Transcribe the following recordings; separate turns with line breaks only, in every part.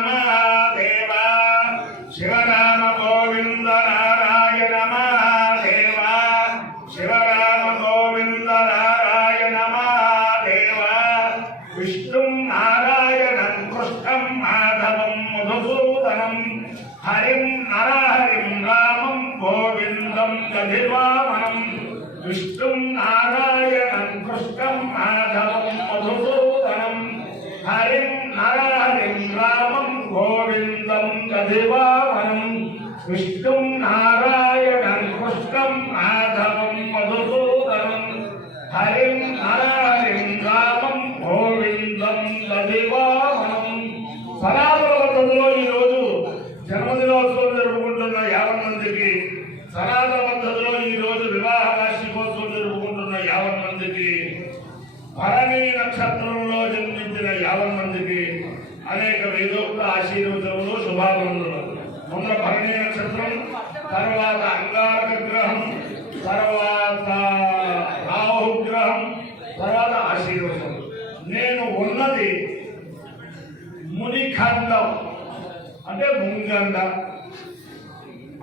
ما సనాతన పద్ధతిలో ఈరోజు వివాహ వార్షికోత్సవం జరుపుకుంటున్న యాభై మందికి భరణి నక్షత్రంలో జన్మించిన యాభై మందికి అనేక వేదోక్త ఆశీర్వచనములు శుభాకాంక్షలు. ముందు భరణి నక్షత్రం తర్వాత అంగారక గ్రహం తర్వాత రాహుగ్రహం తర్వాత ఆశీర్వదం నేను ఉన్నది మునిఖండం అంటే ముంగండ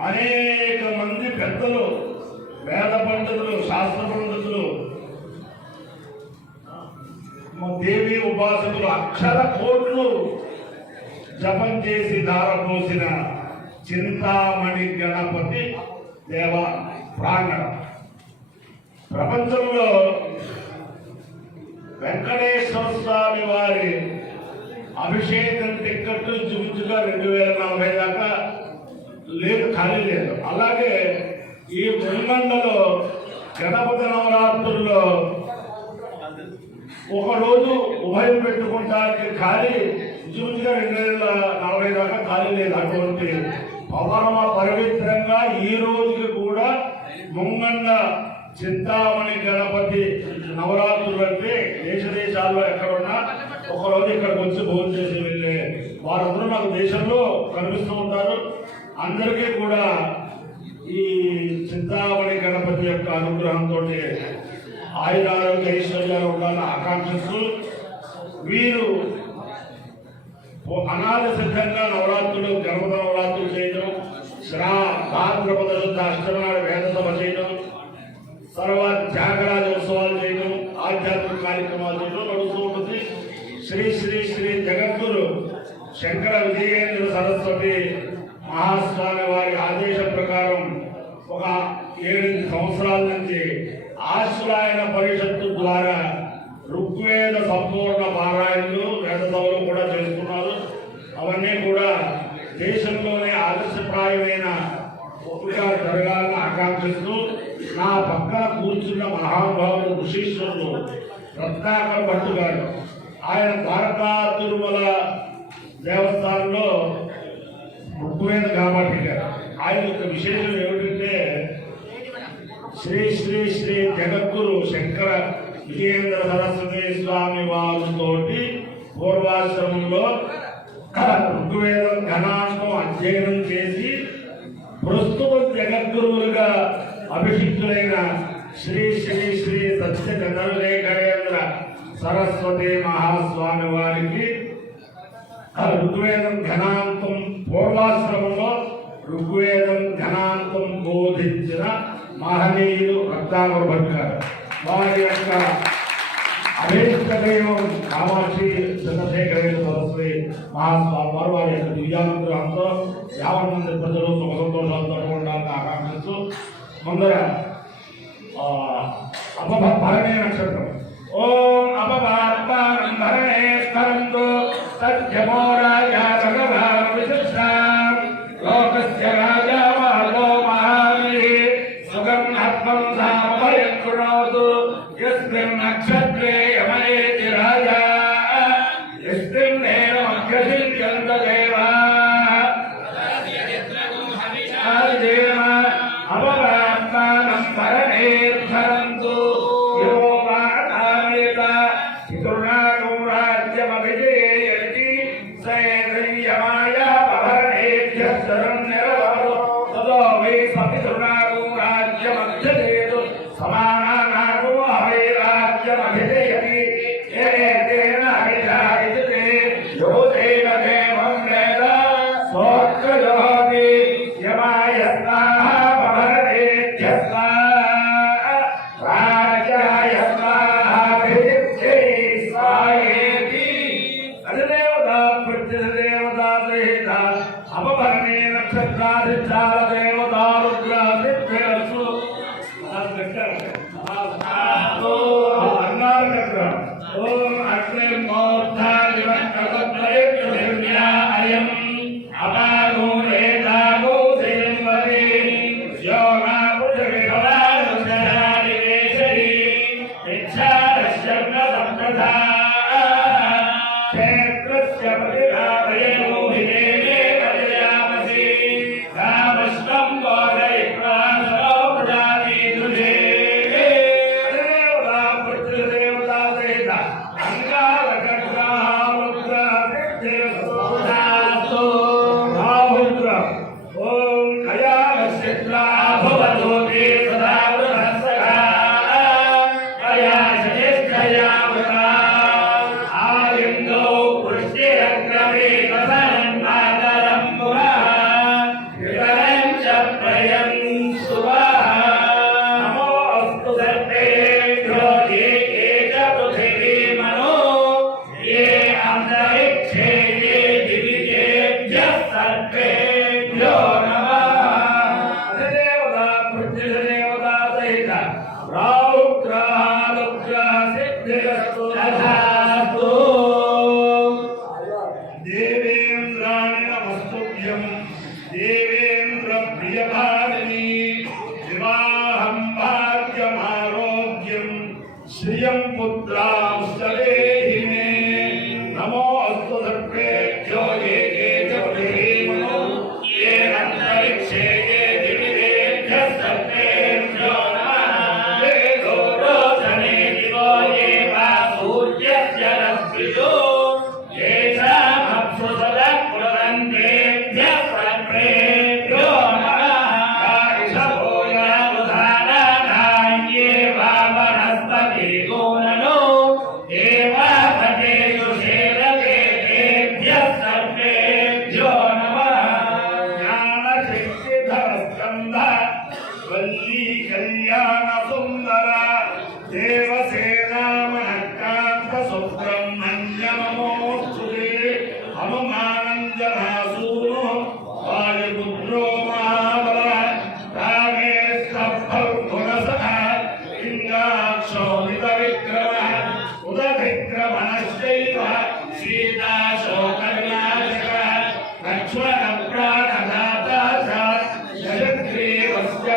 అనేక మంది పెద్దలు వేద పండితులు శాస్త్ర పండితులు దేవి ఉపాసకులు అక్షర కోట్లు జపం చేసి దారపోసిన చింతామణి గణపతి దేవ ప్రాంగణం. ప్రపంచంలో వెంకటేశ్వర స్వామి వారి అభిషేకం టిక్కెట్లు ఇంచుమించుగా రెండు వేల నలభై దాకా లేదు ఖాళీ లేదు. అలాగే ఈ మున్మండలో గణపతి నవరాత్రుల్లో ఒకరోజు ఉభయం పెట్టుకుంటానికి ఖాళీ ఇంచుమించుగా రెండు వేల నలభై దాకా ఖాళీ లేదు. అటువంటి పవనమ పవిత్రంగా ఈ రోజుకి కూడా ముంగండ చింతామణి గణపతి నవరాత్రులు అంటే దేశ దేశాల్లో ఎక్కడున్నా ఒక రోజు ఇక్కడికి వచ్చి భోజనం చేసి వెళ్ళే వారందరూ నాకు దేశంలో కనిపిస్తూ ఉంటారు. అందరికీ కూడా ఈ చింతామణి గణపతి యొక్క అనుగ్రహంతో ఆయుధారోగ్య ఐశ్వర్యాలు ఉండాలని ఆకాంక్షిస్తూ వీరు అనాథ సిద్ధంగా నవరాత్రులు గర్భ నవరాత్రులు చేయడం శ్రా భాద్రపద శుద్ధ అష్టనాడు వేద సభ చేయడం తర్వాత త్యాగరాజ ఉత్సవాలు చేయడం ఆధ్యాత్మిక కార్యక్రమాలు చేయడం నడుస్తూ ఉంటుంది. శ్రీ శ్రీ శ్రీ జగద్గురు శంకర విజయేంద్ర సరస్వతి మహాస్వామి వారి ఆదేశం ప్రకారం ఒక ఏడెనిమిది సంవత్సరాల నుంచి ఆశ్రాయణ పరిషత్తు ద్వారా ఋగ్వేద సంపూర్ణ పారాయణలు వేద సభలు కూడా చేస్తున్నారు. అవన్నీ కూడా దేశంలోనే ఆదర్శప్రాయమైన ఒప్పుగా జరగాలని ఆకాంక్షిస్తూ నా పక్కన కూర్చున్న మహానుభావుడు ఋషీశ్వరుడు రత్నాకర్ భట్టు గారు. ఆయన ద్వారకా తిరుమల దేవస్థానంలో ఋగ్వేద కాబట్టి గారు ఆయన యొక్క విశేషం ఏమిటంటే శ్రీ శ్రీ శ్రీ జగద్గురు శంకర విజయేంద్ర సరస్వతి స్వామి వారితోటి పూర్వాశ్రమంలో ఋగ్వేదం ఘనాంగం అధ్యయనం చేసి ప్రస్తుతం జగద్గురువులుగా అభిషిక్తులైన శ్రీ శ్రీ శ్రీ సత్య చంద్రశేఖరేంద్ర సరస్వతి మహాస్వామి వారికి ఋగ్వేదం ఘనాంతం పూర్వాశ్రమంలో ఋగ్వేదం ఘనాంతం బోధించిన మహనీయులు రత్నాకర్ భట్ గారు వారి యొక్క అభీష్ట దైవం కామాక్షి చంద్రశేఖర సరస్వతి మహాస్వామి వారు వారి యొక్క దివ్యానుగ్రహంతో యాభై మంది ప్రజలు సుఖ సంతోషాలతో ఉండాలని ఆకాంక్షిస్తూ ముందర ఆ, అపభ భరణే నక్షత్రం. ఓం అపభాత్మానం భరణే స్మరంతు తథ్యమో రాజా Yes, सुप्यम देवेन्द्र प्रिय भारती विवाहम కళ్యాణ సుందర దేవసేనామకాంత సుబ్రహ్మణ్యమోర్చుడే హనుమానంజనాసూను వాయుపుత్రో మహాబల రామేశ్వరుణస ఇంగాక్షోభిత విక్రమ ఉదవిక్రమణశ్చైవ సీతాశోక వినాశక లక్ష్మణ ప్రాణదాత జయగ్రీవస్య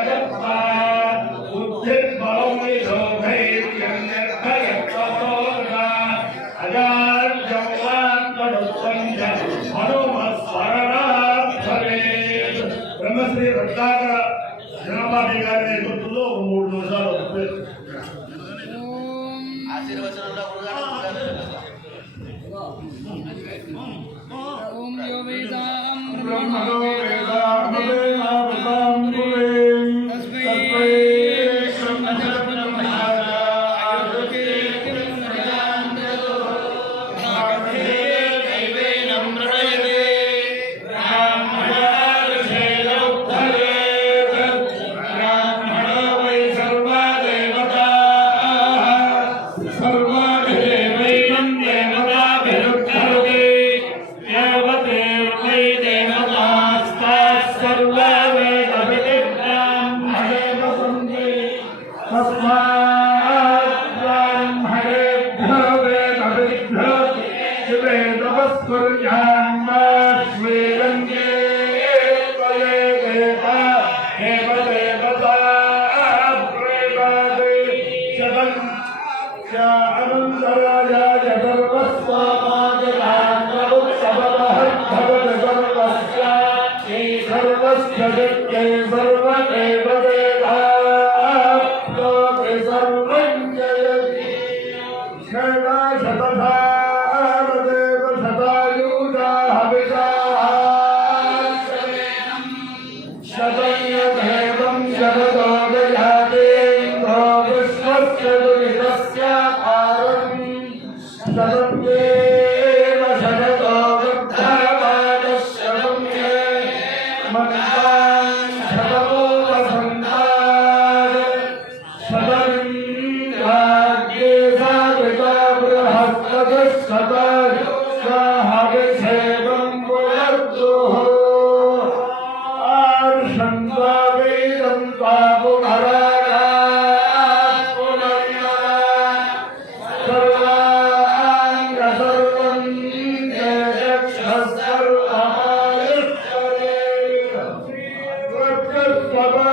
Father.